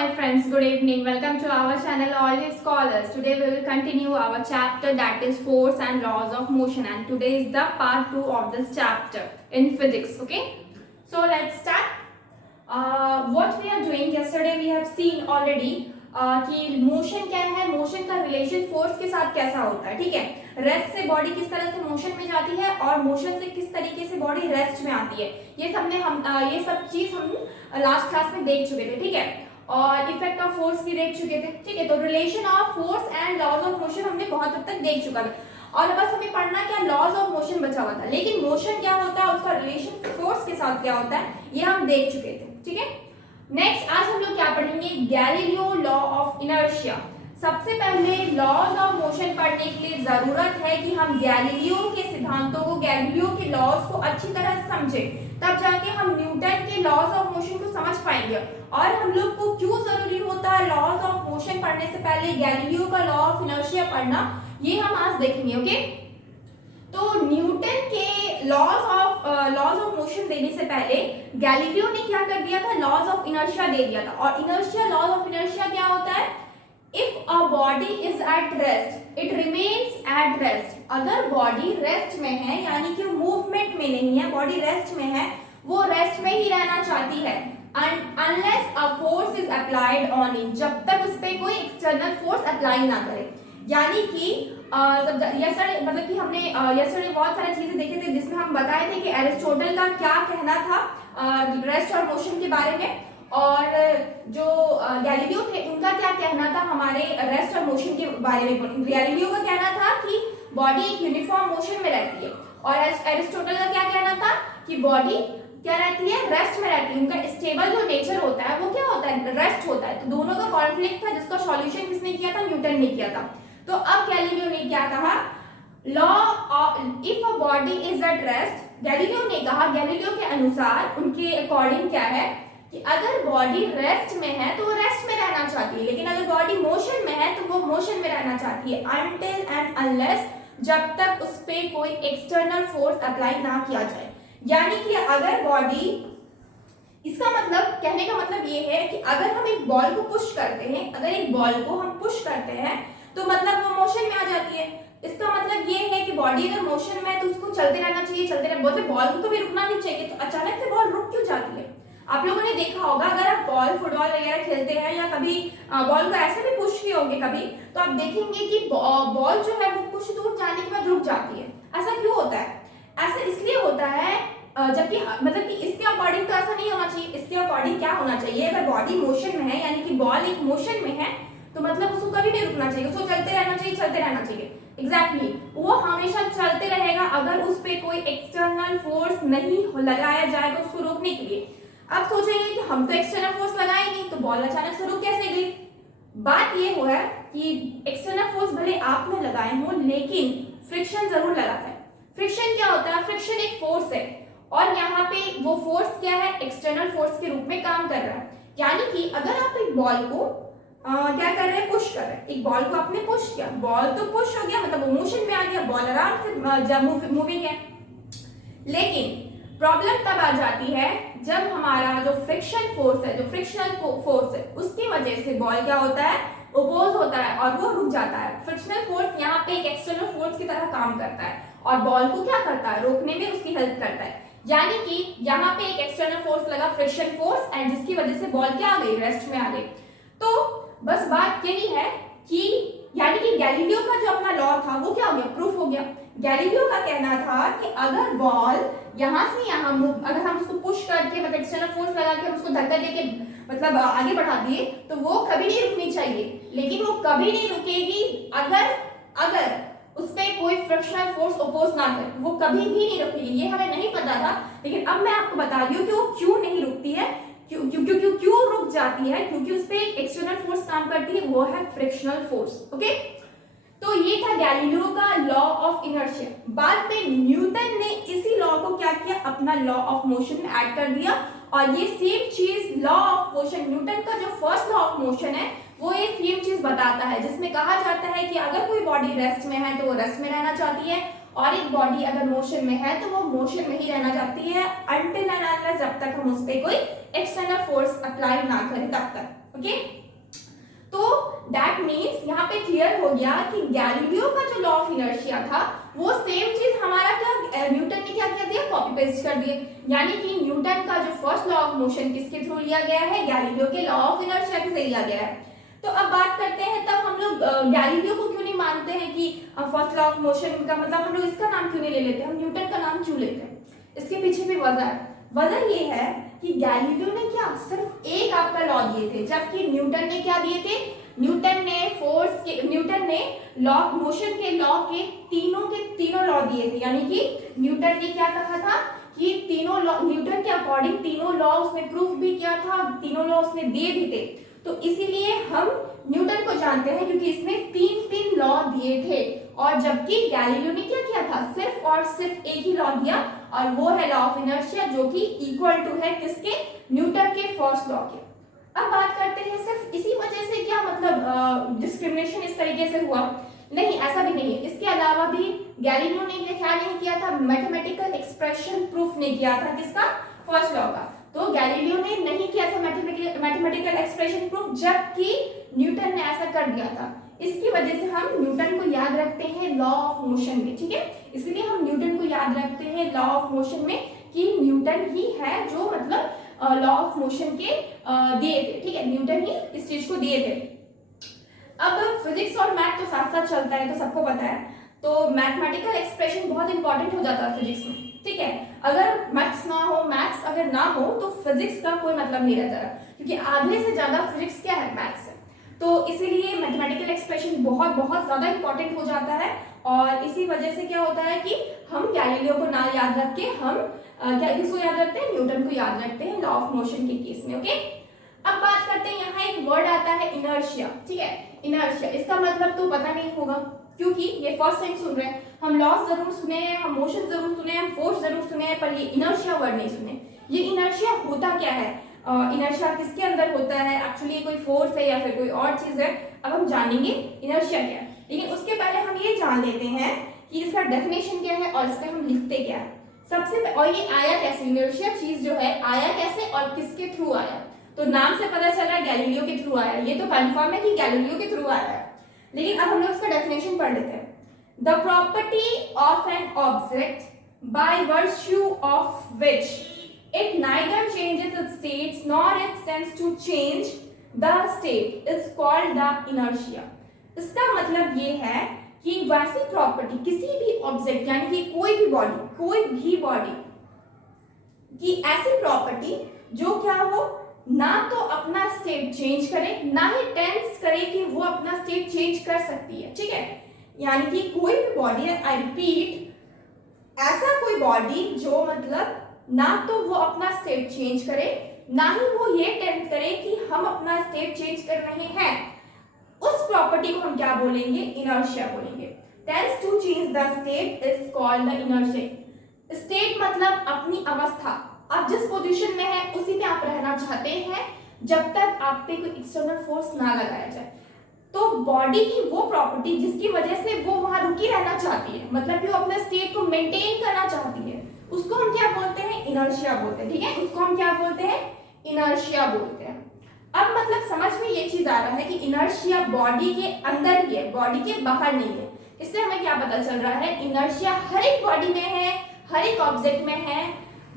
my friends, good evening. Welcome to our channel All These Scholars. Today we will continue our chapter that is force and laws of motion, and today is the part 2 of this chapter in physics. Okay, so let's start. What we are doing yesterday we have seen already कि motion क्या है, motion का relation force के साथ कैसा होता है. ठीक है, रेस्ट से बॉडी किस तरह से मोशन में जाती है और मोशन से किस तरीके से बॉडी रेस्ट में आती है, ये सब चीज हम लास्ट क्लास में देख चुके थे. ठीक है, और इफेक्ट ऑफ फोर्स भी देख चुके थे. ठीक है, तो relation of force and laws of motion हमने बहुत हद तक देख चुका था और बस हमें पढ़ना क्या, लॉज ऑफ मोशन बचा हुआ था. लेकिन मोशन क्या होता है, उसका रिलेशन फोर्स के साथ क्या होता है, ये हम देख चुके थे. ठीक है, नेक्स्ट आज हम लोग क्या पढ़ेंगे, गैलीलियो लॉ ऑफ इनर्शिया. सबसे पहले लॉज ऑफ मोशन पढ़ने के लिए जरूरत है कि हम गैलीलियो के सिद्धांतों को, गैलीलियो के लॉज को अच्छी तरह से समझें, तब जाके हम न्यूटन के लॉज ऑफ मोशन को समझ पाएंगे. और हम लोग को क्यों जरूरी होता है लॉज ऑफ मोशन पढ़ने से पहले गैलीलियो का लॉ ऑफ इनर्शिया पढ़ना, ये हम आज देखेंगे. ओके, तो न्यूटन के लॉज ऑफ मोशन देने से पहले गैलीलियो ने क्या कर दिया था, लॉज ऑफ इनर्शिया दे दिया था. और इनर्शिया, लॉज ऑफ इनर्शिया क्या होता है, if a body is at rest it remains at rest. अगर बॉडी रेस्ट में है, यानी कि मूवमेंट में नहीं है, बॉडी रेस्ट में है, वो रेस्ट में ही रहना चाहती है. Unless a force is applied on it, जब तक उस पर कोई एक्सटर्नल फोर्स अप्लाई ना करे. यानी कि मतलब कि हमने यस्टरडे बहुत सारी चीजें देखे थे जिसमें हम बताए थे कि एरिस्टोटल का क्या कहना था रेस्ट और मोशन के बारे में, और जो गैलीलियो थे उनका क्या कहना था हमारे रेस्ट और मोशन के बारे में. गैलीलियो का कहना था कि बॉडी एक यूनिफॉर्म मोशन में रहती है, और एरिस्टोटल का क्या कहना था कि बॉडी क्या रहती है, रेस्ट में रहती है. उनका स्टेबल जो नेचर होता है वो क्या होता है, रेस्ट होता है. तो दोनों का कॉन्फ्लिक्ट था जिसका सॉल्यूशन किसने किया था, न्यूटन ने किया था. तो अब गैलीलियो ने क्या कहा, law if a body is at rest, Galileo ने कहा, गैलीलियो के अनुसार, उनके अकॉर्डिंग क्या है कि अगर बॉडी रेस्ट में है तो वो रेस्ट में रहना चाहती है, लेकिन अगर बॉडी मोशन में है तो वो मोशन में रहना चाहती है. अनटिल एंड अनलेस, जब तक उस पे कोई एक्सटर्नल फोर्स अप्लाई ना किया जाए. यानी कि अगर बॉडी, इसका मतलब, कहने का मतलब ये है कि अगर हम एक बॉल को पुश करते हैं, अगर एक बॉल को हम पुश करते हैं तो मतलब वो मोशन में आ जाती है. इसका मतलब ये है कि बॉडी अगर मोशन में है तो उसको चलते रहना चाहिए, चलते रहना. बोलते बॉल को कभी रुकना नहीं चाहिए, तो अचानक से बॉल रुक क्यों जाती है. आप लोगों ने देखा होगा, अगर आप बॉल, फुटबॉल वगैरह खेलते हैं या कभी बॉल को ऐसे भी पुश किए होंगे कभी, तो आप देखेंगे कि बॉल जो है वो कुछ दूर जाने के बाद रुक जाती है. ऐसा क्यों होता है, ऐसा इसलिए होता है जबकि मतलब कि इसके अकॉर्डिंग तो ऐसा नहीं होना चाहिए. इसके अकॉर्डिंग क्या होना चाहिए, अगर बॉडी मोशन में है, यानी कि बॉल एक मोशन में है, तो मतलब उसको कभी नहीं रुकना चाहिए, उसको चलते रहना चाहिए, चलते रहना चाहिए. एग्जैक्टली, वो हमेशा चलते रहेगा अगर उस पे कोई एक्सटर्नल फोर्स नहीं लगाया जाएगा उसको रोकने के लिए. अब सोचेंगे कि हम तो एक्सटर्नल फोर्स लगाए नहीं, तो बॉल अचानक से रुक कैसे गई. बात ये हुआ है कि एक्सटर्नल फोर्स भले आपने लगाए हो, लेकिन फ्रिक्शन जरूर लगाता है. फ्रिक्शन क्या होता है, फ्रिक्शन एक फोर्स है, और यहाँ पे वो फोर्स क्या है, एक्सटर्नल फोर्स के रूप में काम कर रहा है. यानी कि अगर आप एक बॉल को क्या कर रहे हैं, पुश कर रहे हैं, एक बॉल को आपने पुश किया, बॉल तो पुश हो गया, मतलब वो मोशन में आ गया, बॉल आराम से मूविंग है. लेकिन प्रॉब्लम तब आ जाती है जब हमारा जो फ्रिक्शन फोर्स है, जो फ्रिक्शनल फोर्स है, उसकी वजह से बॉल क्या होता है, ओपोज होता है और वो रुक जाता है. फ्रिक्शनल फोर्स यहाँ पे एक एक्सटर्नल फोर्स की तरह काम करता है और बॉल को क्या करता है, रोकने में उसकी हेल्प करता है. यानी कि यहाँ पे एक एक्सटर्नल फोर्स लगा, फ्रिक्शन फोर्स, एंड जिसकी वजह से बॉल क्या आ गई, रेस्ट में आ गई. तो बस बात यही है कि यानी कि गैलीलियो का जो अपना लॉ था वो क्या हो गया, प्रूफ हो गया. गैलीलियो का कहना था कि अगर बॉल यहाँ से यहाँ अगर हम उसको पुश करके, मतलब एक्सटर्नल फोर्स लगा के उसको धक्का देके मतलब आगे बढ़ा दिए, तो वो कभी नहीं रुकनी चाहिए. लेकिन वो कभी नहीं रुकेगी अगर उस पर कोई फ्रिक्शनल फोर्स ओपोज ना करे, वो कभी भी नहीं रुकेगी. ये हमें नहीं पता था, लेकिन अब मैं आपको बता रही हूँ कि वो क्यों नहीं रुकती है, क्यों रुक जाती है, क्योंकि उस पर एक एक्सटर्नल फोर्स काम करती है, वो है फ्रिक्शनल फोर्स. ओके, तो ये था गैलीलियो का लॉ ऑफ इनर्शिया. बाद में न्यूटन ने इसी लॉ को क्या किया, अपना लॉ ऑफ मोशन में ऐड कर दिया, और ये सेम चीज लॉ ऑफ मोशन, न्यूटन का जो फर्स्ट लॉ ऑफ मोशन है वो ये सेम चीज बताता है, जिसमें कहा जाता है कि अगर कोई बॉडी रेस्ट में है तो वो रेस्ट में रहना चाहती है, और एक बॉडी अगर मोशन में है तो वो मोशन में ही रहना चाहती है, अनटिल एंड अनलेस, जब तक हम उस पर कोई एक्सटर्नल फोर्स अप्लाई ना करें तब तक. ओके। तो दैट मीन्स यहाँ पे क्लियर हो गया कि गैलीलियो का जो लॉ ऑफ इनर्शिया था वो सेम चीज हमारा क्या न्यूटन ने क्या कर दिया, कॉपी पेस्ट कर दिए। यानी कि न्यूटन का जो फर्स्ट लॉ ऑफ मोशन किसके थ्रू लिया गया है, गैलीलियो के लॉ ऑफ इनर्शिया से लिया गया है। तो अब बात करते हैं, तब हम लोग गैलीलियो को क्यों नहीं मानते हैं कि फर्स्ट लॉ ऑफ मोशन का मतलब हम लोग इसका नाम क्यों नहीं ले लेते, हम न्यूटन का नाम क्यों लेते हैं? इसके पीछे भी वजह है। वजह ये है कि गैलीलियो ने क्या सिर्फ एक आपका लॉ दिए थे, जबकि न्यूटन ने क्या दिए थे, न्यूटन ने लॉ मोशन के लॉ के तीनों लॉ दिए थे। यानी कि न्यूटन ने क्या कहा था कि तीनों लॉ, न्यूटन के अकॉर्डिंग तीनों लॉ उसने प्रूफ भी किया था, तीनों लॉ उसने दिए भी थे। तो इसीलिए हम न्यूटन को जानते हैं क्योंकि इसने तीन लॉ दिए थे। और जबकि गैलीलियो ने क्या किया था, सिर्फ और सिर्फ एक ही लॉ दिया, और वो है लॉ ऑफ इनर्शिया, जो कि इक्वल टू है किसके, न्यूटन के फर्स्ट लॉ के। अब बात करते हैं सिर्फ इसी वजह से क्या मतलब डिस्क्रिमिनेशन इस तरीके से हुआ, नहीं, ऐसा भी नहीं है। इसके अलावा भी गैलीलियो ने ये क्या नहीं किया था, मैथमेटिकल एक्सप्रेशन प्रूफ नहीं किया था किसका, फर्स्ट लॉ का। तो गैलीलियो ने नहीं किया था मैथमेटिकल एक्सप्रेशन प्रूफ, जबकि न्यूटन ने ऐसा कर दिया था। इसकी वजह से हम न्यूटन को याद रखते हैं लॉ ऑफ मोशन में, ठीक है। इसलिए हम न्यूटन को याद रखते हैं लॉ ऑफ मोशन में कि न्यूटन ही है जो मतलब लॉ ऑफ मोशन के दिए थे, ठीक है, न्यूटन ही इस चीज को दिए थे। अब फिजिक्स और मैथ तो साथ साथ चलता है, तो सबको पता है, तो मैथमेटिकल एक्सप्रेशन बहुत इंपॉर्टेंट हो जाता है फिजिक्स में, ठीक है। अगर मैथ्स अगर ना हो तो फिजिक्स का कोई मतलब नहीं रहता, क्योंकि आधे से ज्यादा फिजिक्स क्या है, मैथ्स है। तो इसीलिए मैथमेटिकल एक्सप्रेशन बहुत बहुत ज्यादा इंपॉर्टेंट हो जाता है। और इसी वजह से क्या होता है कि हम गैलीलियो को ना याद रख के हम क्या किसको याद रखते हैं, न्यूटन को याद रखते हैं लॉ ऑफ मोशन के केस में, ओके। अब बात करते हैं, यहाँ एक वर्ड आता है इनर्शिया, ठीक है। इनर्शिया, इसका मतलब तो पता नहीं होगा क्योंकि ये फर्स्ट टाइम सुन रहे हैं। हम लॉस जरूर सुने हैं, हम मोशन जरूर सुने हैं, हम फोर्स जरूर सुने हैं, पर ये इनर्शिया वर्ड नहीं सुने। ये इनर्शिया होता क्या है, इनर्शिया किसके अंदर होता है, एक्चुअली कोई फोर्स है या फिर कोई और चीज है, अब हम जानेंगे इनर्शिया क्या है। लेकिन उसके पहले हम ये जान लेते हैं कि इसका डेफिनेशन क्या है और इसमें हम लिखते क्या है सबसे। और ये आया कैसे, इनर्शिया चीज जो है आया कैसे और किसके थ्रू आया, तो नाम से पता चल रहा है गैलीलियो के थ्रू आया, ये तो कंफर्म है कि गैलीलियो के थ्रू आया है। लेकिन अब हम लोग इसका डेफिनेशन पढ़ लेते हैं। The property of an object by virtue of which it neither changes its states nor it tends to change the state is called the inertia। इसका मतलब ये है कि वैसी प्रॉपर्टी किसी भी ऑब्जेक्ट यानी कि कोई भी बॉडी की ऐसी प्रॉपर्टी जो क्या हो, ना तो अपना स्टेट चेंज करे, ना ही टेंस करे कि वो अपना स्टेट चेंज कर सकती है, ठीक है। यानी कि कोई भी बॉडी है, आई रिपीट, ऐसा कोई बॉडी जो मतलब ना तो वो अपना स्टेट चेंज करे, ना ही वो ये टेंट करे कि हम अपना स्टेट चेंज कर रहे हैं, उस प्रॉपर्टी को हम क्या बोलेंगे, इनर्शिया बोलेंगे। Tends to change the state is called the inertia. State मतलब अपनी अवस्था, आप जिस पोजीशन में है उसी में आप रहना चाहते हैं जब तक आप पे कोई एक्सटर्नल फोर्स ना लगाया जाए। तो बॉडी की वो प्रॉपर्टी जिसकी वजह से वो वहां रुकी रहना चाहती है, मतलब कि वो अपने स्टेट को मेंटेन करना चाहती है, उसको हम क्या बोलते हैं, इनर्शिया बोलते हैं, ठीक है। उसको हम क्या बोलते हैं, इनर्शिया बोलते हैं। अब मतलब समझ में ये चीज आ रहा है कि इनर्शिया बॉडी के अंदर ही है, बॉडी के बाहर नहीं है। इससे हमें क्या पता चल रहा है, इनर्शिया हर एक बॉडी में है, हर एक ऑब्जेक्ट में है,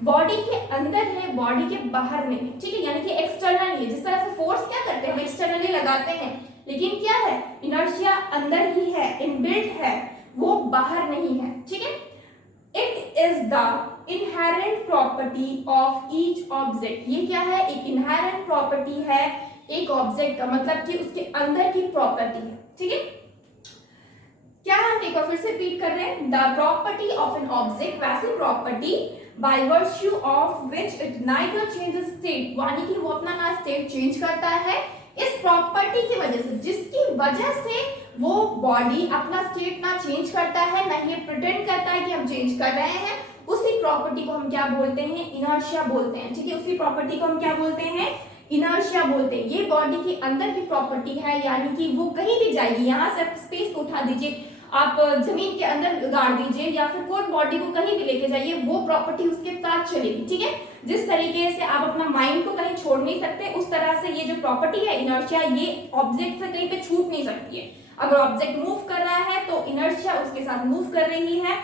बॉडी के अंदर है, बॉडी के बाहर नहीं है, ठीक है। यानी कि एक्सटर्नल नहीं है। जिस तरह से फोर्स क्या करते हैं, हम एक्सटर्नली लगाते हैं, लेकिन क्या है, इनर्शिया अंदर ही है, इनबिल्ट है, वो बाहर नहीं है, ठीक है। It is the inherent property of each object। ये क्या है, एक inherent property है एक ऑब्जेक्ट का, मतलब कि उसके अंदर की प्रॉपर्टी है, ठीक है। क्या हम एक बार फिर से रिपीट कर रहे हैं, the property of an object, वैसी property by virtue of which it neither changes state, यानी कि वो अपना ना स्टेट चेंज करता है, इस प्रॉपर्टी की वजह से, जिसकी वजह से वो बॉडी अपना स्टेट ना चेंज करता है, ना ये प्रिटेंड करता है कि हम चेंज कर रहे हैं, उसी प्रॉपर्टी को हम क्या बोलते हैं, इनर्शिया बोलते हैं, ठीक है। उसी प्रॉपर्टी को हम क्या बोलते हैं, इनर्शिया बोलते हैं। ये बॉडी के अंदर की प्रॉपर्टी है, यानी कि वो कहीं भी जाएगी, यहाँ से स्पेस को उठा दीजिए, आप जमीन के अंदर गाड़ दीजिए या फिर कोई बॉडी को कहीं भी लेके जाइए, वो प्रॉपर्टी उसके साथ चलेगी, ठीक है। जिस तरीके से आप अपना माइंड को कहीं छोड़ नहीं सकते, उस तरह से ये जो प्रॉपर्टी है इनर्शिया, ये ऑब्जेक्ट से कहीं पे छूट नहीं सकती है। अगर ऑब्जेक्ट मूव कर रहा है तो इनर्शिया उसके साथ मूव कर रही है।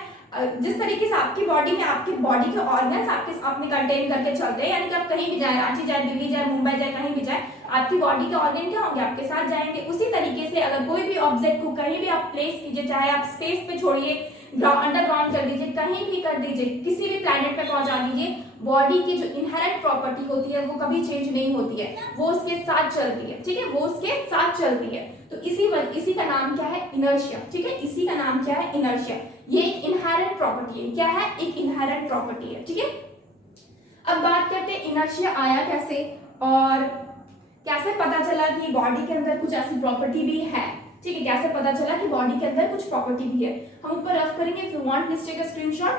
जिस तरीके से आपकी बॉडी में आपके बॉडी के ऑर्गन्स आपके आपने कंटेन करके चलते हैं, यानी कि आप कहीं भी जाए, रांची जाए, दिल्ली जाए, मुंबई जाए, कहीं भी जाए, आपकी बॉडी के ऑर्गन क्या होंगे, आपके साथ जाएंगे। उसी तरीके से अगर कोई भी ऑब्जेक्ट को कहीं भी आप प्लेस कीजिए, चाहे आप स्पेस पे छोड़िए, अंडरग्राउंड कर दीजिए, कहीं भी कर दीजिए, किसी भी प्लैनेट पे पहुंचा दीजिए, बॉडी की जो इनहेरेंट प्रॉपर्टी होती है वो कभी चेंज नहीं होती है, वो उसके साथ चलती है, ठीक है, वो उसके साथ चलती है। तो इसी का नाम क्या है, इनर्शिया, ठीक है, इसी का नाम क्या है, इनर्शिया। ये एक इनहेरेंट प्रॉपर्टी है, क्या है, एक इनहेरेंट प्रॉपर्टी है, ठीक है। अब बात करते हैं इनर्शिया आया कैसे और कैसे पता चला कि बॉडी के अंदर कुछ ऐसी प्रॉपर्टी भी है, ठीक है, कैसे पता चला कि बॉडी के अंदर कुछ प्रॉपर्टी भी है। हम ऊपर रफ करेंगे, if you want please take a screenshot.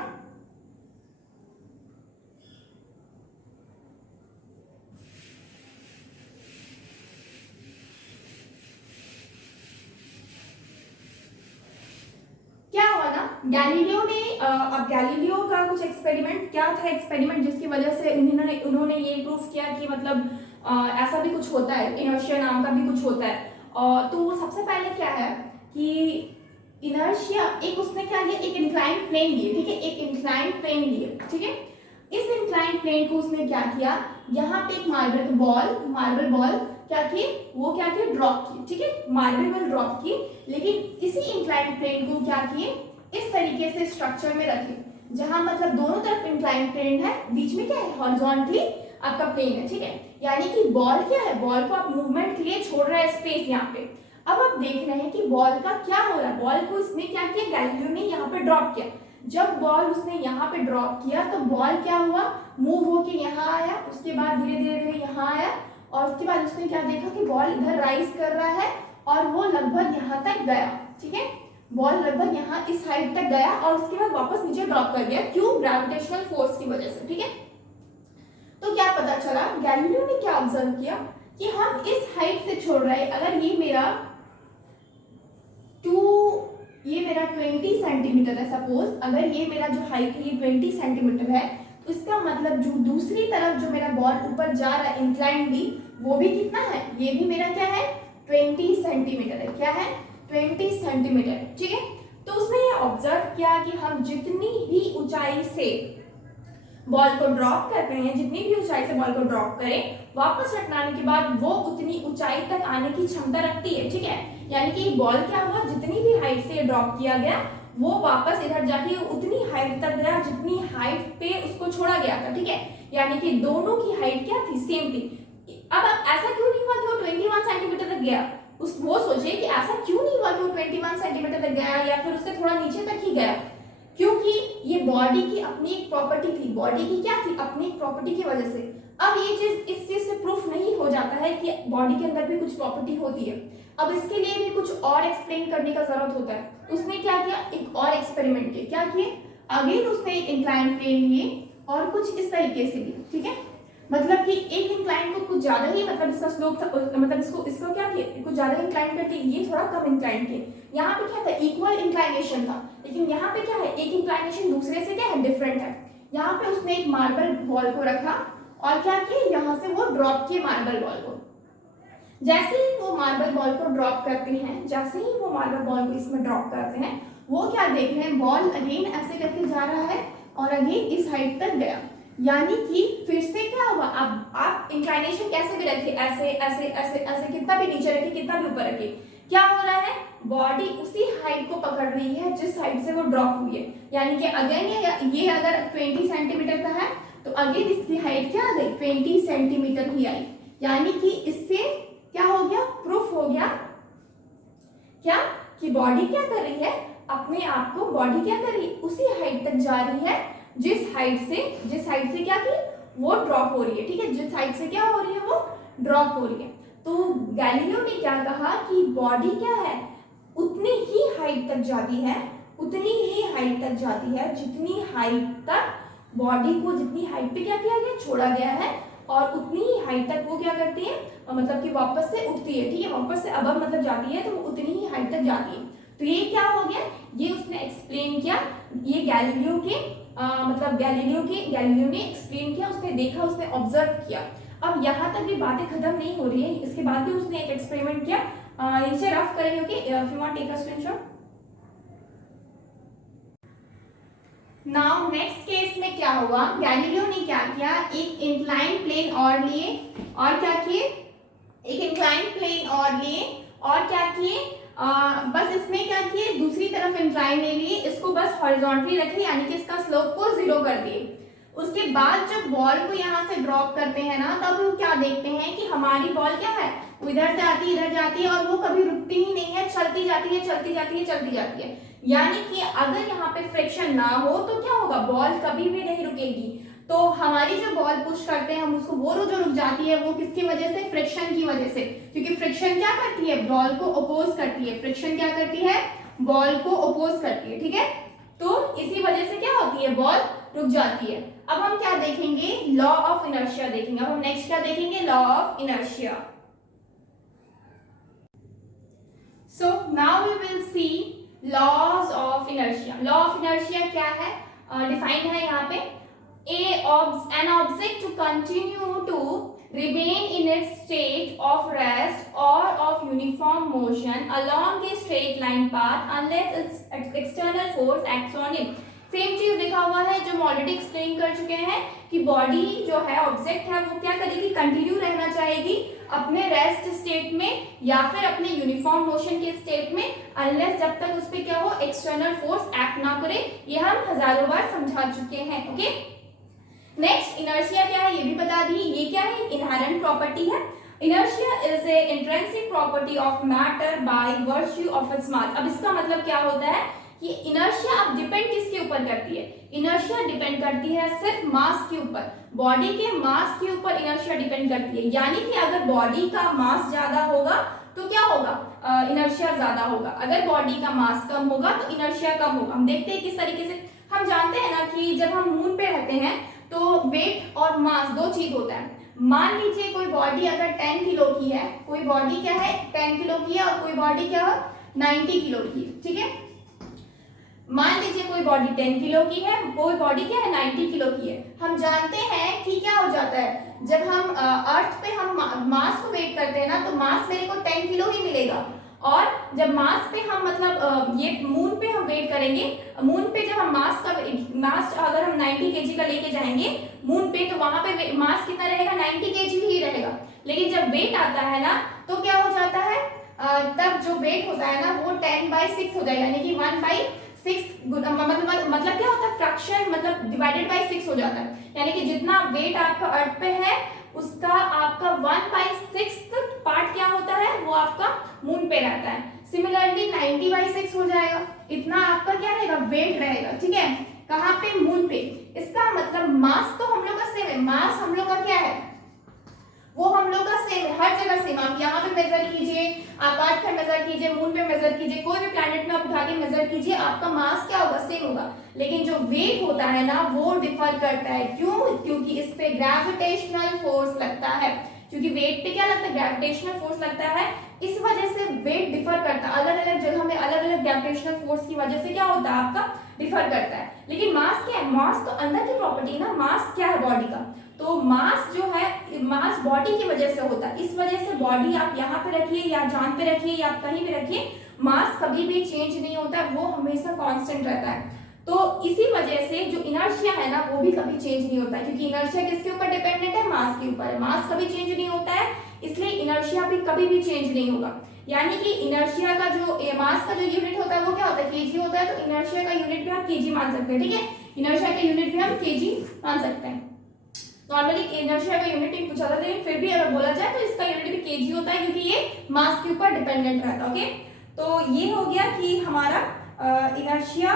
क्या हुआ ना, गैलीलियो ने अब गैलीलियो का कुछ एक्सपेरिमेंट, क्या था एक्सपेरिमेंट जिसकी वजह से उन्होंने ये प्रूफ किया कि मतलब ऐसा भी कुछ होता है, इनर्शिया नाम का भी कुछ होता है। तो सबसे पहले क्या है कि इनर्शिया, एक उसने क्या लिया, एक इंक्लाइंड प्लेन लिए, ठीक है, एक इंक्लाइंड प्लेन लिए, ठीक है। इस इंक्लाइंड प्लेन को उसने क्या किया, यहाँ पे एक मार्बल बॉल क्या की, वो क्या किए, ड्रॉप की, ठीक है, मार्बल बॉल ड्रॉप की। लेकिन इसी इंक्लाइंड प्लेन को क्या किए, इस तरीके से स्ट्रक्चर में रखे, जहां मतलब दोनों तरफ इंक्लाइंड प्लेन है, बीच में क्या है, हॉरिजॉन्टली आपका प्लेन है, ठीक है। यानी कि बॉल क्या है, बॉल को आप मूवमेंट के लिए छोड़ रहे हैं स्पेस यहाँ पे। अब आप देख रहे हैं कि बॉल का क्या हो रहा है, बॉल को इसने क्या किया, गैलीलियो ने यहाँ पे ड्रॉप किया। जब बॉल उसने यहाँ पे ड्रॉप किया तो बॉल क्या हुआ, मूव होके यहाँ आया, उसके बाद धीरे धीरे यहाँ आया, और उसके बाद उसने क्या देखा कि बॉल इधर राइज कर रहा है और वो लगभग यहाँ तक गया, ठीक है, बॉल लगभग यहाँ इस हाइट तक गया और उसके बाद वापस नीचे ड्रॉप कर दिया, क्यों, ग्रेविटेशनल फोर्स की वजह से, ठीक है। तो क्या पता चला, गैलीलियो ने क्या ऑब्जर्व किया कि हम इस हाइट से छोड़ रहे हैं, अगर ये मेरा 20 सेंटीमीटर है, सपोज अगर ये मेरा जो हाइट है ये 20 सेंटीमीटर है, तो इसका मतलब जो दूसरी तरफ जो मेरा बॉल ऊपर जा रहा है इंक्लाइंडली, वो भी कितना है, ये भी मेरा क्या है, 20 सेंटीमीटर है, क्या है, 20 सेंटीमीटर, ठीक है। तो उसने ये ऑब्जर्व किया कि हम जितनी भी ऊंचाई से बॉल को ड्रॉप करते हैं, जितनी भी ऊंचाई से बॉल को ड्रॉप करें, वापस लटकाने के बाद वो उतनी ऊंचाई तक आने की क्षमता रखती है, ठीक है। यानी कि बॉल क्या हुआ, जितनी भी हाइट से ड्रॉप किया गया वो वापस इधर जाके उतनी हाइट तक गया जितनी हाइट पे उसको छोड़ा गया था, ठीक है। यानी कि दोनों की हाइट क्या थी, सेम थी। अब ऐसा क्यों नहीं हुआ कि वो 21 सेंटीमीटर तक गया, वो सोचे कि ऐसा क्यों नहीं हुआ कि वो 21 सेंटीमीटर तक गया या फिर उससे थोड़ा नीचे तक ही गया, क्योंकि ये बॉडी की अपनी एक प्रॉपर्टी थी, बॉडी की क्या थी, अपनी एक प्रॉपर्टी की वजह से। अब ये चीज इस चीज से प्रूफ नहीं हो जाता है कि बॉडी के अंदर भी कुछ प्रॉपर्टी होती है। अब इसके लिए भी कुछ और एक्सप्लेन करने का जरूरत होता है। उसने क्या किया, एक और एक्सपेरिमेंट किया, क्या किए, अगेन उसने एक इंक्लाइंड प्लेन लिए और कुछ इस तरीके से भी, ठीक है, मतलब कि एक इंक्लाइन को कुछ ज्यादा ही, मतलब इसका स्लोप था, मतलब इसको क्या किया, कुछ ज्यादा इंक्लाइन करके ये थोड़ा कम इंक्लाइन किए। यहाँ पे क्या था, इक्वल इंक्लाइनेशन था, लेकिन यहाँ पे क्या है, एक इंक्लाइनेशन दूसरे से क्या है, डिफरेंट है। यहाँ पे उसने एक मार्बल बॉल को रखा और क्या किया, यहाँ से वो ड्रॉप किए मार्बल बॉल को। जैसे ही वो मार्बल बॉल को ड्रॉप करते हैं, जैसे ही वो मार्बल बॉल को इसमें ड्रॉप करते हैं, वो क्या देख रहे हैं, बॉल अगेन ऐसे करके जा रहा है और अगेन इस हाइट तक गया। यानी कि फिर से क्या हुआ, अब आप इंक्लाइनेशन कैसे भी रखिए, ऐसे ऐसे ऐसे ऐसे, कितना भी नीचे रखिए, कितना भी ऊपर रखिए, क्या हो रहा है, बॉडी उसी हाइट को पकड़ रही है जिस हाइट से वो ड्रॉप हुई है। यानी कि अगेन ये अगर 20 सेंटीमीटर का है तो अगेन इसकी हाइट क्या आ गई, 20 सेंटीमीटर ही आई। यानी कि इससे क्या हो गया, प्रूफ हो गया क्या, कि बॉडी क्या कर रही है, अपने आप को बॉडी क्या कर रही है, उसी हाइट तक जा रही है जिस हाइट से क्या की, वो ड्रॉप हो रही है, ठीक है, जिस हाइट से क्या हो रही है, वो ड्रॉप हो रही है। तो गैलीलियो ने क्या कहा कि बॉडी क्या है, उतनी ही हाइट तक जाती है, उतनी ही हाइट तक जाती है जितनी हाइट तक बॉडी को, जितनी हाइट पे क्या किया गया, छोड़ा गया है, और उतनी ही हाइट तक वो क्या करती है, मतलब कि वापस से उठती है, ठीक है, वापस से अब मतलब जाती है तो वो उतनी ही हाइट तक जाती है। तो ये क्या हो गया, ये उसने एक्सप्लेन किया, ये गैलीलियो ने एक्सप्लेन किया, उसने देखा, उसने ऑब्जर्व किया। अब यहाँ तक भी बातें खत्म नहीं हो रही है, इसके बाद भी उसने एक एक्सपेरिमेंट किया, नीचे रफ करेंगे। Okay, if you want take a screenshot. Now next case में क्या हुआ, गैलीलियो ने क्या किया, एक इंक्लाइन प्लेन और लिए, और क्या किए, एक इंक्लाइन प्लेन और लिए, और क्या किए, बस इसमें क्या किए, दूसरी तरफ इंक्लाइन ले लिए, इसको बस हॉरिजॉन्टली रखे, यानी कि इसका स्लोप को 0 कर दिए। उसके बाद जब बॉल को यहाँ से ड्रॉप करते हैं ना, तब वो क्या देखते हैं कि हमारी बॉल क्या है, वो इधर से आती है, इधर जाती है, और वो कभी रुकती ही नहीं है, चलती जाती है, चलती जाती है, चलती जाती है। यानी कि अगर यहाँ पे फ्रिक्शन ना हो तो क्या होगा, बॉल कभी भी नहीं रुकेगी। तो हमारी जो बॉल पुश करते हैं हम उसको, वो जो रुक जाती है, वो किसकी वजह से, फ्रिक्शन की वजह से, क्योंकि फ्रिक्शन क्या करती है, बॉल को अपोज करती है, फ्रिक्शन क्या करती है, बॉल को अपोज करती है, ठीक है। तो इसी वजह से क्या होती है, बॉल रुक जाती है। अब हम क्या देखेंगे, लॉ ऑफ इनर्शिया देखेंगे। अब हम नेक्स्ट क्या देखेंगे, law of inertia. So now we will see laws of inertia. Law of inertia क्या है, डिफाइंड है यहाँ पे, an object to continue to remain in its state of rest or of uniform motion along a straight line path unless its external force acts on it। Same चीज लिखा हुआ है जो हम ऑलरेडी एक्सप्लेन कर चुके हैं कि बॉडी जो है, ऑब्जेक्ट है, वो क्या करेगी, कंटिन्यू रहना चाहेगी अपने रेस्ट स्टेट में या फिर अपने यूनिफॉर्म मोशन के स्टेट में, अनलेस जब तक उस पर क्या हो, एक्सटर्नल फोर्स एक्ट ना करे। ये हम हजारों बार समझा चुके हैं। ओके, नेक्स्ट इनर्शिया क्या है ये भी बता दी। ये क्या है, इनहेरेंट प्रॉपर्टी है। Inertia is a intrinsic property of matter by virtue of its mass. अब इसका मतलब क्या होता है कि इनर्शिया अब डिपेंड किसके ऊपर करती है, इनर्शिया डिपेंड करती है सिर्फ मास के ऊपर, बॉडी के मास के ऊपर इनर्शिया डिपेंड करती है। यानी कि अगर बॉडी का मास ज्यादा होगा तो क्या होगा, इनर्शिया ज्यादा होगा। अगर बॉडी का मास कम होगा तो इनर्शिया कम होगा। हम देखते हैं किस तरीके से, हम जानते हैं ना कि जब हम मून पे रहते हैं तो वेट और मास दो चीज होता है। मान लीजिए कोई बॉडी अगर 10 किलो की है, कोई बॉडी क्या है 10 किलो की है, और कोई बॉडी क्या है 90 किलो की है, ठीक है। मान लीजिए कोई बॉडी 10 किलो की है, कोई बॉडी क्या है 90 किलो की है। हम जानते हैं कि क्या हो जाता है, जब हम अर्थ पे हम मास को वेट करते हैं ना, तो मास मेरे को 10 किलो ही मिलेगा, और जब मास पे हम ये मून पे हम वेट करेंगे, मून पे जब हम मास अगर हम 90 केजी का लेके जाएंगे मून पे, तो वहां पे मास कितना रहेगा, 90 केजी ही रहेगा। लेकिन जब वेट आता है ना, तो क्या हो जाता है, तब जो वेट होता है ना वो 10/6 हो जाएगा, यानी कि 1/6 मतलब क्या होता है, फ्रैक्शन मतलब डिवाइडेड बाय 6 हो जाता है। यानी कि जितना वेट आपका अर्थ पे है उसका आपका 1/6 पार्ट क्या होता है, वो आपका मून पे रहता है। सिमिलरली 90/6 हो जाएगा, इतना आपका क्या रहेगा, वेट रहेगा, ठीक है। कहाँ पे, मून पे। इसका मतलब मास तो हम लोग का सेम है, मास हम लोग का क्या है, वो हम लोग का सेम है, हर जगह सेम। आप यहाँ पे मेजर कीजिए, आप अर्थ पे मेजर कीजिए, मून पे मेजर कीजिए, कोई भी प्लैनेट में आप उठा के मेजर कीजिए, आपका मास क्या होगा, सेम होगा। लेकिन जो वेट होता है ना वो डिफर करता है। क्यों, क्योंकि इस पे ग्रेविटेशनल फोर्स लगता है। क्योंकि वेट पे क्या लगता है, ग्रेविटेशनल फोर्स लगता है, इस वजह से वेट डिफर करता है। अलग अलग जगह में अलग अलग ग्रेविटेशनल फोर्स की वजह से क्या होता है, आपका डिफर करता है। लेकिन मास क्या है, मास तो अंदर की प्रॉपर्टी है ना, मास क्या है बॉडी का, तो मास जो है, मास बॉडी की वजह से होता है। इस वजह से बॉडी आप यहाँ पे रखिए या जान पे रखिए या आप कहीं भी रखिए, मास कभी भी चेंज नहीं होता है, वो हमेशा कांस्टेंट रहता है। तो इसी वजह से जो इनर्शिया है ना वो भी कभी चेंज नहीं होता है, क्योंकि इनर्शिया किसके ऊपर डिपेंडेंट है, मास के ऊपर। मास कभी चेंज नहीं होता है, इसलिए इनर्शिया भी कभी भी चेंज नहीं होगा। यानी कि इनर्शिया का जो मास का जो यूनिट होता है वो क्या होता है, केजी होता है। तो इनर्शिया का यूनिट भी हम केजी मान सकते हैं, ठीक है। इनर्शिया का यूनिट भी हम केजी मान सकते हैं। नॉर्मली इनर्शिया का यूनिट नहीं पूछा था, लेकिन फिर भी अगर बोला जाए तो इसका यूनिट भी केजी होता है, क्योंकि ये मास के ऊपर डिपेंडेंट रहता है। ओके, तो ये हो गया कि हमारा इनर्शिया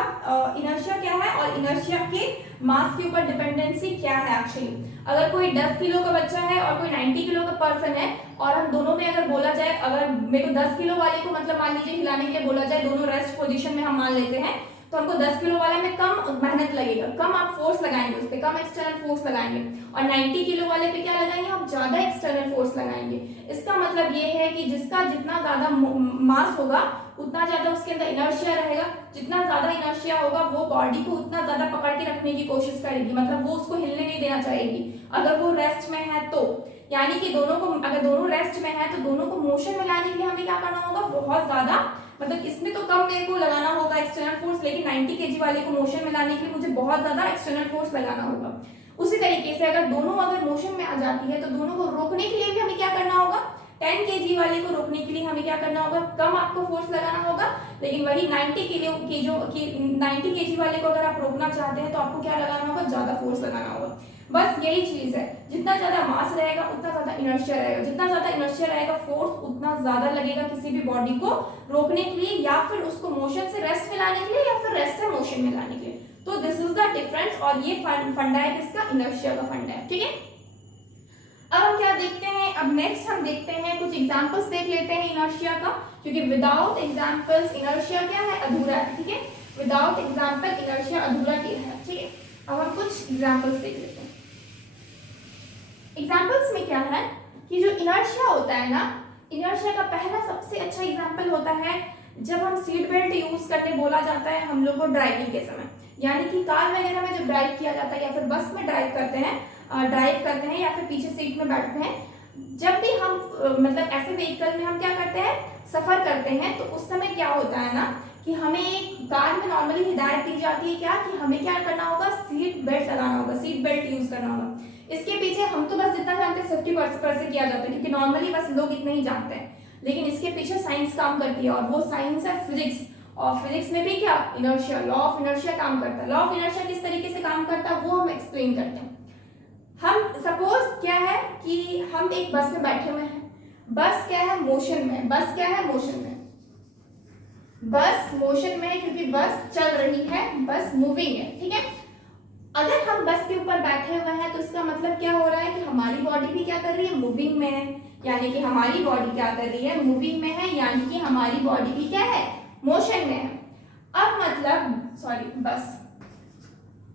क्या है और इनर्शिया के मास के ऊपर डिपेंडेंसी क्या है एक्चुअली। अगर कोई 10 किलो का बच्चा है और कोई 90 किलो का पर्सन है, और हम दोनों में अगर बोला जाए, अगर मेरे को 10 किलो वाले को मतलब मान लीजिए हिलाने के लिए बोला जाए, दोनों रेस्ट पोजीशन में हम मान लेते हैं, तो हमको 10 किलो वाले में कम मेहनत लगेगा, कम आप फोर्स लगाएंगे उस पर, कम एक्सटर्नल फोर्स लगाएंगे। और 90 किलो वाले पे क्या लगाएंगे, आप ज्यादा एक्सटर्नल फोर्स लगाएंगे। इसका मतलब ये है कि जिसका जितना ज्यादा मास होगा उतना ज्यादा उसके अंदर इनर्शिया रहेगा। जितना ज्यादा इनर्शिया होगा वो बॉडी को उतना ज्यादा पकड़ के रखने की कोशिश करेगी, मतलब वो उसको हिलने नहीं देना चाहेगी अगर वो रेस्ट में है तो। यानी कि दोनों को, अगर दोनों रेस्ट में है तो दोनों को मोशन में लाने के लिए हमें क्या करना होगा, बहुत ज्यादा, मतलब इसमें तो कम मेरे को लगाना होगा एक्सटर्नल फोर्स, लेकिन 90 kg वाले को मोशन में लाने के लिए मुझे बहुत ज्यादा एक्सटर्नल फोर्स लगाना होगा। उसी तरीके से अगर दोनों मोशन में आ जाती है तो दोनों को रोकने के लिए भी हमें क्या करना होगा, 10 kg वाले को रोकने के लिए हमें क्या करना होगा, कम आपको फोर्स लगाना होगा। लेकिन वही 90 kg वाले को अगर आप रोकना चाहते हैं तो आपको क्या लगाना होगा, ज्यादा फोर्स लगाना होगा। बस यही चीज है, जितना ज्यादा मास रहेगा उतना ज्यादा इनर्शिया रहेगा, जितना ज्यादा इनर्शिया रहेगा फोर्स उतना ज्यादा लगेगा किसी भी बॉडी को रोकने के लिए, या फिर उसको मोशन से रेस्ट में लाने के लिए, या फिर रेस्ट से मोशन में लाने के लिए। तो दिस इज द डिफरेंस, और ये फंडा है किसका, इनर्शिया का फंडा है। ठीक है, अब हम क्या देखते हैं, अब नेक्स्ट हम देखते हैं कुछ एग्जांपल्स देख लेते हैं इनर्शिया का, क्योंकि विदाउट एग्जांपल्स इनर्शिया क्या है, अधूरा है। ठीक है, विदाउट एग्जांपल इनर्शिया अधूरा है। ठीक है, अब हम कुछ एग्जांपल्स देख लेते हैं। एग्जांपल्स में क्या है कि जो इनर्शिया होता है ना, इनर्शिया का पहला सबसे अच्छा एग्जांपल होता है जब हम सीट बेल्ट यूज करने बोला जाता है हम लोग को ड्राइविंग के समय, यानी कि कार वगैरह में जब ड्राइव किया जाता है या फिर बस में ड्राइव करते हैं या फिर पीछे सीट में बैठते हैं, जब भी हम मतलब ऐसे व्हीकल में हम क्या करते हैं, सफर करते हैं, तो उस समय क्या होता है ना कि हमें एक कार में नॉर्मली हिदायत दी जाती है क्या, कि हमें क्या करना होगा, सीट बेल्ट लगाना होगा, सीट बेल्ट यूज करना होगा। इसके पीछे हम तो बस जितना जानते हैं सेफ्टी पर्पस से किया जाता है, क्योंकि नॉर्मली बस लोग इतना ही जानते हैं, लेकिन इसके पीछे साइंस काम करती है, और वो साइंस है फिजिक्स। और फिजिक्स में भी क्या, इनर्शिया, लॉ ऑफ इनर्शिया काम करता है। लॉ ऑफ इनर्शिया किस तरीके से काम करता है वो हम एक्सप्लेन करते हैं। हम सपोज क्या है कि हम एक बस में बैठे हुए हैं, बस क्या है, मोशन में, बस क्या है, मोशन में, बस मोशन में है क्योंकि बस चल रही है, बस मूविंग है। ठीक है, अगर हम बस के ऊपर बैठे हुए हैं तो इसका मतलब क्या हो रहा है कि हमारी बॉडी भी क्या कर रही है, मूविंग में है, यानी कि हमारी बॉडी क्या कर रही है, मूविंग में है, यानी कि हमारी बॉडी भी क्या है, मोशन में है। अब मतलब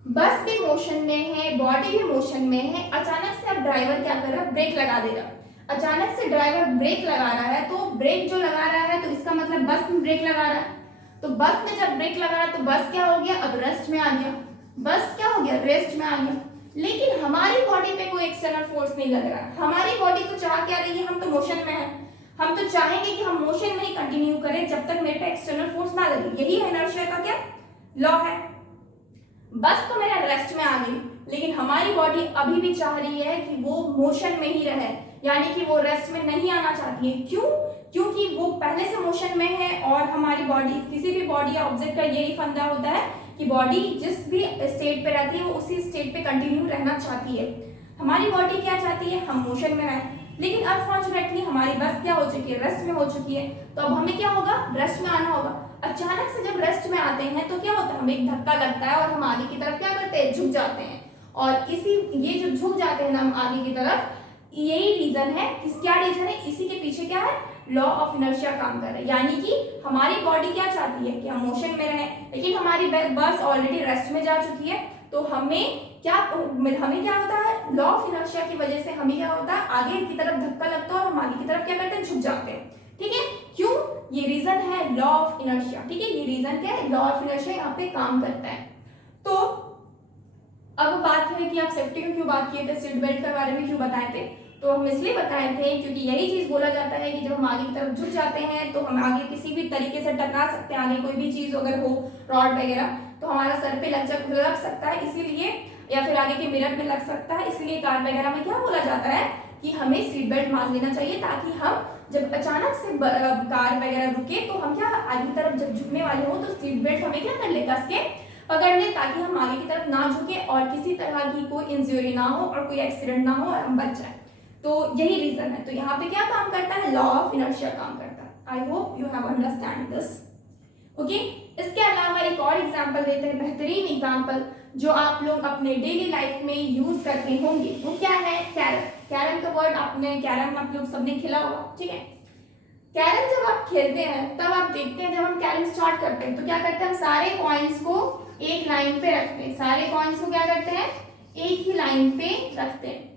बस भी मोशन में है, बॉडी भी मोशन में है। अचानक से अब ड्राइवर क्या कर रहा है, ब्रेक लगा देगा। अचानक से ड्राइवर ब्रेक लगा रहा है, तो ब्रेक जो लगा रहा है तो इसका मतलब बस में ब्रेक लगा रहा है। तो बस में जब ब्रेक लगा रहा है तो बस क्या हो गया, अब रेस्ट में आ गया, बस क्या हो गया, रेस्ट में आ गया। लेकिन हमारी बॉडी पे कोई एक्सटर्नल फोर्स नहीं लग रहा है, हमारी बॉडी तो चाह क्या रही है, हम तो मोशन में है, हम तो चाहेंगे कि हम मोशन में ही कंटिन्यू करें जब तक मेरे पे एक्सटर्नल फोर्स ना लगे। यही है इनर्शिया का क्या लॉ है। बस तो मेरा रेस्ट में आ गई, लेकिन हमारी बॉडी अभी भी चाह रही है कि वो मोशन में ही रहे, यानी कि वो रेस्ट में नहीं आना चाहती है। क्यों? क्योंकि वो पहले से मोशन में है, और हमारी बॉडी, किसी भी बॉडी या ऑब्जेक्ट का यही फंडा होता है कि बॉडी जिस भी स्टेट पे रहती है वो उसी स्टेट पे कंटिन्यू रहना चाहती है। हमारी बॉडी क्या चाहती है, हम मोशन में रहें, लेकिन अनफॉर्चुनेटली हमारी बस क्या हो चुकी है, रेस्ट में हो चुकी है। तो अब हमें क्या होगा, रेस्ट में आना होगा। अचानक से जब रेस्ट में आते हैं तो क्या होता है, हमें एक धक्का लगता है और हम आगे की तरफ क्या करते हैं, झुक जाते हैं। और ये जो झुक जाते हैं ना हम आगे की तरफ, यही रीजन है। क्या रीजन है, इसी के पीछे क्या है, लॉ ऑफ इनर्शिया काम कर रहा है। यानी कि हमारी बॉडी क्या चाहती है कि हम मोशन में रहें, लेकिन हमारी बस ऑलरेडी रेस्ट में जा चुकी है। तो हमें क्या होता है, लॉ ऑफ इनर्शिया की वजह से हमें क्या होता है, आगे की तरफ धक्का लगता है और हम आगे की तरफ क्या करते हैं, झुक जाते हैं। ठीक है, क्यों, ये रीजन है लॉ ऑफ इनर्शिया। ठीक है, ये रीजन क्या है, लॉ ऑफ इनर्शिया यहाँ पे काम करता है। तो अब बात है कि आप सेफ्टी की क्यों बात किए थे, सीट बेल्ट के बारे में क्यों बताए थे। तो हम इसलिए बताए थे क्योंकि यही चीज बोला जाता है कि जब हम आगे की तरफ झुक जाते हैं तो हम आगे किसी भी तरीके से टकरा सकते हैं, आगे कोई भी चीज अगर हो, रॉड वगैरह, तो हमारा सर पे लग सकता है, इसीलिए, या फिर आगे के मिरर में लग सकता है। इसलिए कार वगैरह में क्या बोला जाता है कि हमें सीट बेल्ट बांध लेना चाहिए, ताकि हम जब अचानक से कार वगैरह रुके तो हम क्या, आगे की तरफ जब झुकने वाले हो तो सीट बेल्ट हमें क्या कर ले, कस के पकड़ ले, ताकि हम आगे की तरफ ना झुके और किसी तरह की कोई इंजरी ना हो और कोई एक्सीडेंट ना हो और हम बच जाए। तो यही रीजन है। तो यहाँ पे क्या काम करता है, लॉ ऑफ इनर्शिया काम करता है। I hope you have understand this. Okay, इसके अलावा एक और एग्जांपल देते हैं, बेहतरीन एग्जांपल जो आप लोग अपने डेली लाइफ में यूज करते होंगे। वो क्या है, कैरम। कैरम का वर्ड आपने, कैरम आप लोग सबने खेला होगा। ठीक है, कैरम जब आप खेलते हैं तब आप देखते हैं, जब हम कैरम स्टार्ट करते हैं तो क्या करते हैं, हम सारे कॉइन्स को एक लाइन पे रखते हैं। सारे कॉइन्स को क्या करते हैं, एक ही लाइन पे रखते हैं।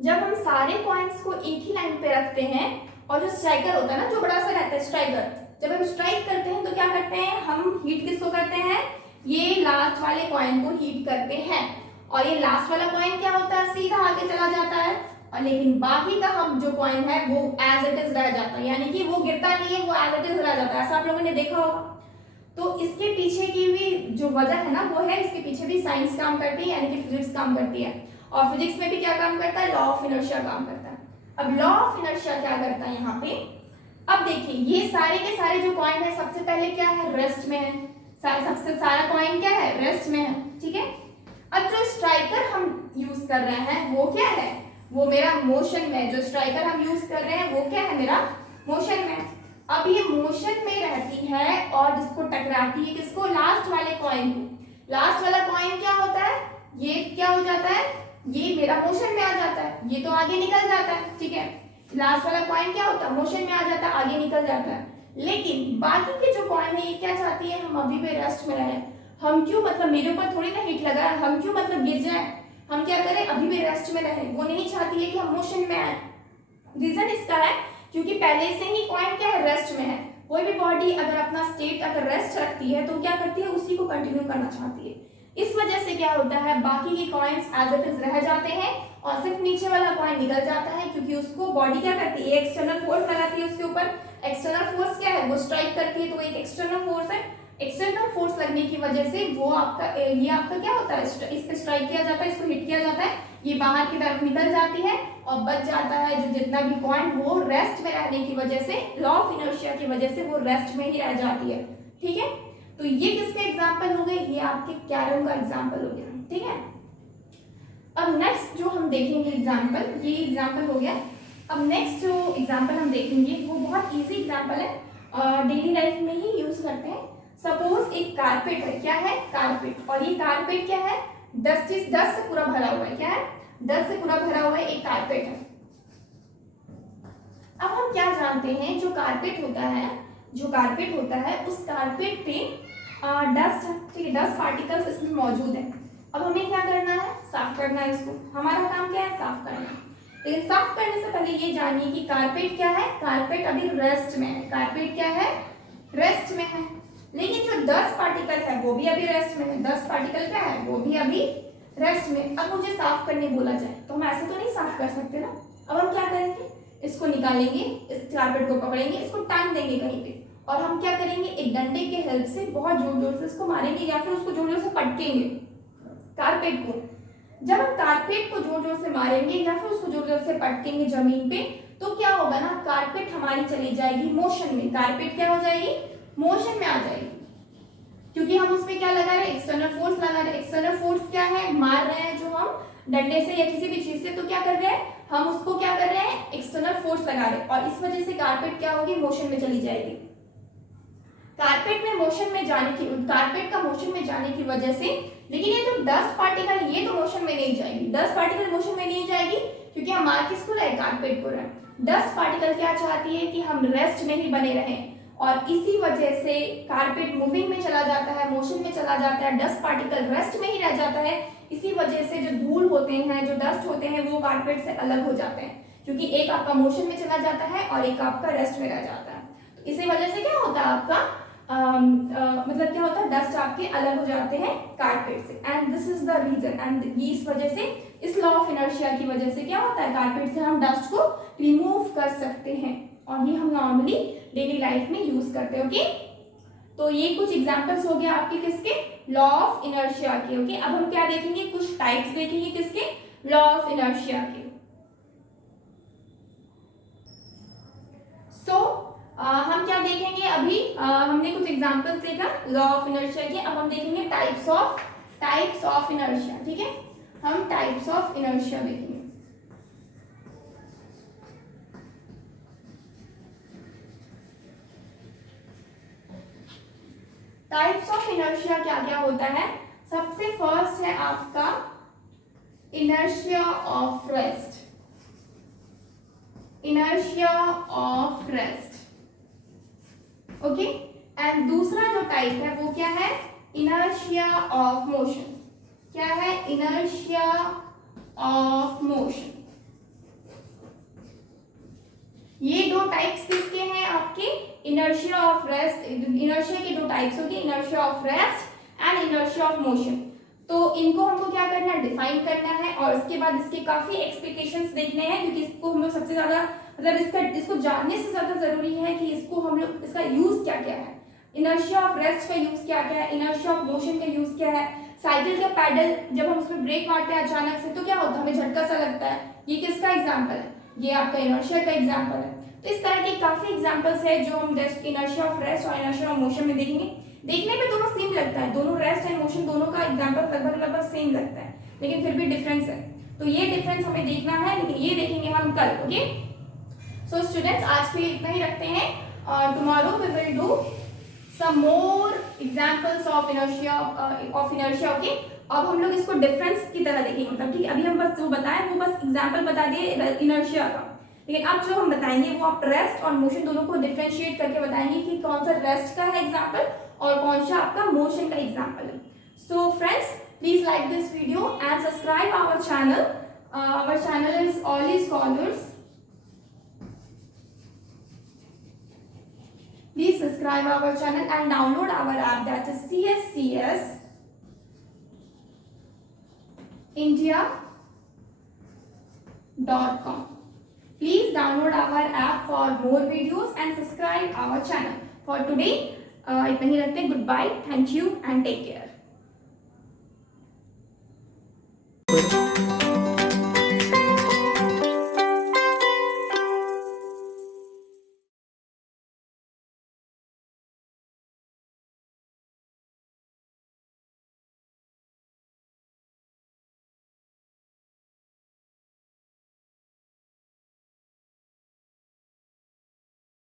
जब हम सारे कॉइन्स को एक ही लाइन पे रखते हैं, और जो स्ट्राइकर होता है ना, जो बड़ा सा रहता है स्ट्राइकर, जब हम स्ट्राइक करते हैं तो क्या करते हैं, हम हीट किसको करते हैं, ये लास्ट वाले कॉइन को हीट करते हैं, और ये लास्ट वाला कॉइन क्या होता है, सीधा आगे चला जाता है, और लेकिन बाकी का हम जो कॉइन है वो एज इट इज रह जाता है, यानी कि वो गिरता नहीं है, वो एज इट इज रह जाता है। ऐसा आप लोगों ने देखा होगा। तो इसके पीछे की भी जो वजह है ना, वो है इसके पीछे भी साइंस काम करती है, यानी कि फिजिक्स काम करती है, और फिजिक्स में भी क्या काम करता है, लॉ ऑफ इनर्शिया काम करता है। अब लॉ ऑफ इनर्शिया क्या करता है यहाँ पे, अब देखिए ये सारे के सारे जो कॉइन है सबसे पहले क्या है, रेस्ट में है, सबसे सारा कॉइन क्या है, रेस्ट में है, ठीक है। अब जो स्ट्राइकर हम यूज कर रहे हैं वो क्या है, वो मेरा मोशन में, जो स्ट्राइकर हम यूज कर रहे हैं वो क्या है, मेरा मोशन में। अब ये मोशन में रहती है और जिसको टकराती है किसको, लास्ट वाले कॉइन को। लास्ट वाला कॉइन क्या होता है, ये क्या हो जाता है, ये मेरा मोशन में आ जाता है, ये तो आगे निकल जाता है, ठीक है। लास्ट वाला कॉइन क्या होता है, मोशन में आ जाता है, आगे निकल जाता है। लेकिन बाकी के जो कॉइन है ये क्या चाहती है, हम अभी भी रेस्ट में रहे, हम क्यों, मतलब मेरे ऊपर थोड़ी ना हीट लगा है, हम क्यों मतलब गिर जाए, हम क्या करें, अभी भी रेस्ट में रहे, वो नहीं चाहती है कि हम मोशन में आए। रीजन इसका है क्योंकि पहले से ही कॉइन क्या है, रेस्ट में है। कोई भी बॉडी अगर अपना स्टेट अगर रेस्ट रखती है तो क्या करती है, उसी को कंटिन्यू करना चाहती है। इस वजह से क्या होता है, बाकी के कॉइन्स एज इट इज रह जाते हैं और सिर्फ नीचे वाला कॉइन निकल जाता है, क्योंकि उसको बॉडी क्या करती है, एक्सटर्नल फोर्स लगाती है उसके ऊपर। एक्सटर्नल फोर्स क्या है, वो स्ट्राइक करती है, तो एक एक्सटर्नल फोर्स है। एक्सटर्नल फोर्स लगने की वजह से वो आपका ये आपका क्या होता है, इस पे स्ट्राइक किया जाता है, इसको हिट किया जाता है, ये बाहर की तरफ निकल जाती है और बच जाता है जो जितना भी कॉइन, वो रेस्ट में रहने की वजह से, लॉ ऑफ इनर्शिया की वजह से वो रेस्ट में ही रह जाती है, ठीक है। तो ये किसके एग्जाम्पल हो गए, ये आपके कैरम का एग्जाम्पल हो गया, ठीक है। अब नेक्स्ट जो हम देखेंगे एग्जाम्पल, ये एग्जाम्पल हो गया। अब नेक्स्ट जो एग्जाम्पल हम देखेंगे वो बहुत इजी एग्जाम्पल है, डेली लाइफ में ही यूज करते हैं। सपोज एक कारपेट है, क्या है, कारपेट, और ये कारपेट क्या है, 10 से पूरा भरा हुआ है, क्या है, 10 से पूरा भरा हुआ है, एक कारपेट है। अब हम क्या जानते हैं, जो कारपेट होता है उस कारपेट पे डस्ट, ठीक है, डस्ट पार्टिकल्स इसमें मौजूद है। अब हमें क्या करना है, साफ करना है इसको, हमारा काम क्या है, साफ करना। लेकिन साफ करने से पहले ये जानिए कि कारपेट क्या है, कारपेट अभी रेस्ट में है, कारपेट क्या है, रेस्ट में है। लेकिन जो डस्ट पार्टिकल है वो भी अभी रेस्ट में है, डस्ट पार्टिकल क्या है, वो भी अभी रेस्ट में। अब मुझे साफ करने बोला जाए तो हम ऐसे तो नहीं साफ कर सकते ना। अब हम क्या करेंगे, इसको निकालेंगे, इस कारपेट को पकड़ेंगे, इसको टांग देंगे कहीं पे, और हम क्या करेंगे, एक डंडे के हेल्प से बहुत जोर जोर से इसको मारेंगे या फिर उसको जोर जोर से पटकेंगे कारपेट को। जब हम कारपेट को जोर जोर से मारेंगे या फिर उसको जोर जोर से पटकेंगे जमीन पे, तो क्या होगा ना, कारपेट हमारी चली जाएगी मोशन में, कारपेट क्या हो जाएगी, मोशन में आ जाएगी, क्योंकि हम उसमें क्या लगा रहे हैं, एक्सटर्नल फोर्स लगा रहे हैं। एक्सटर्नल फोर्स क्या है, मार रहे हैं जो हम डंडे से या किसी भी चीज से, तो क्या कर रहे हैं, हम उसको क्या कर रहे हैं, एक्सटर्नल फोर्स लगा रहे हैं, और इस वजह से कारपेट क्या होगी, मोशन में चली जाएगी। कारपेट का मोशन में जाने की वजह से, लेकिन ये तो डस्ट पार्टिकल, ये तो मोशन में नहीं जाएगी, डस्ट पार्टिकल मोशन में नहीं जाएगी, क्योंकि हम मार किसको रहे, कारपेट को रहे। डस्ट पार्टिकल क्या चाहती है कि हम रेस्ट में ही बने रहें, और इसी वजह से कारपेट मूविंग में चला जाता है, मोशन में चला जाता है, डस्ट पार्टिकल रेस्ट में ही रह जाता है। इसी वजह से जो धूल होते हैं, जो डस्ट होते हैं, वो कारपेट से अलग हो जाते हैं, क्योंकि एक आपका मोशन में चला जाता है और एक आपका रेस्ट में रह जाता है। तो इसी वजह से क्या होता है, आपका मतलब क्या होता है, डस्ट आपके अलग हो जाते हैं कारपेट से, and this is the reason. And इस वजह से, इस लॉ ऑफ इनर्शिया की वजह से क्या होता है, कारपेट से हम डस्ट को रिमूव कर सकते हैं, और ये हम नॉर्मली डेली लाइफ में यूज करते हैं, ओके। तो ये कुछ एग्जांपल्स हो गया आपके किसके, लॉ ऑफ इनर्शिया के, ओके। अब हम क्या देखेंगे, कुछ टाइप्स देखेंगे किसके, लॉ ऑफ इनर्शिया के। सो हम क्या देखेंगे, अभी हमने कुछ एग्जांपल्स देखा लॉ ऑफ इनर्शिया के। अब हम देखेंगे टाइप्स ऑफ इनर्शिया, ठीक है। हम टाइप्स ऑफ इनर्शिया देखेंगे। टाइप्स ऑफ इनर्शिया क्या क्या होता है, सबसे फर्स्ट है आपका inertia of rest, inertia of rest, okay. And दूसरा जो टाइप है वो क्या है, इनर्शिया ऑफ मोशन, क्या है, इनर्शिया ऑफ मोशन। ये दो टाइप्स किसके हैं आपके, इनर्शिया ऑफ रेस्ट, इनर्शिया के दो टाइप्स होगी, inertia of rest and inertia of motion. तो इनको हमको क्या करना है, डिफाइन करना है और उसके बाद इसके काफी एक्सप्लिकेशंस देखने हैं, क्योंकि इसको हम लोग सबसे ज्यादा मतलब इसको जानने से ज्यादा जरूरी है कि इसको हम लोग इसका यूज क्या क्या है, इनर्शिया ऑफ रेस्ट का यूज क्या क्या है, इनर्शिया ऑफ मोशन का यूज क्या है। साइकिल का पैडल जब हम उसमें ब्रेक मारते हैं अचानक से तो क्या होता है, हमें झटका सा लगता है, ये किसका एग्जाम्पल है, ये आपका इनर्शिया का एग्जाम्पल है। तो इस तरह के काफी एग्जाम्पल्स है जो हम इनर्शिया ऑफ रेस्ट और इनर्शिया ऑफ मोशन में देखेंगे। देखने में दोनों सेम लगता है, दोनों रेस्ट एंड मोशन दोनों का एग्जाम्पल लगभग सेम लगता है, लेकिन फिर भी डिफरेंस है। तो ये डिफरेंस हमें देखना है, लेकिन ये देखेंगे हम कल। ओके, सो स्टूडेंट्स आज के लिए इतना ही रखते हैं, और tomorrow we will do some more examples of inertia okay. अब हम लोग इसको डिफरेंस की तरह देखेंगे, मतलब ठीक है, अभी हम बस जो बताएं वो बस एग्जांपल बता दिए इनर्शिया का, लेकिन अब जो हम बताएंगे वो आप रेस्ट और मोशन दोनों को डिफरेंशिएट करके बताएंगे कि कौन सा रेस्ट का है एग्जांपल और कौन सा आपका मोशन का एग्जांपल है। So friends, please like this video and subscribe our channel. Our channel is Olly Scholars. Please subscribe our channel and download our app, that is CSCS India.com. Please download our app for more videos and subscribe our channel. For today, इतना ही रखते हैं। Goodbye, thank you and take care.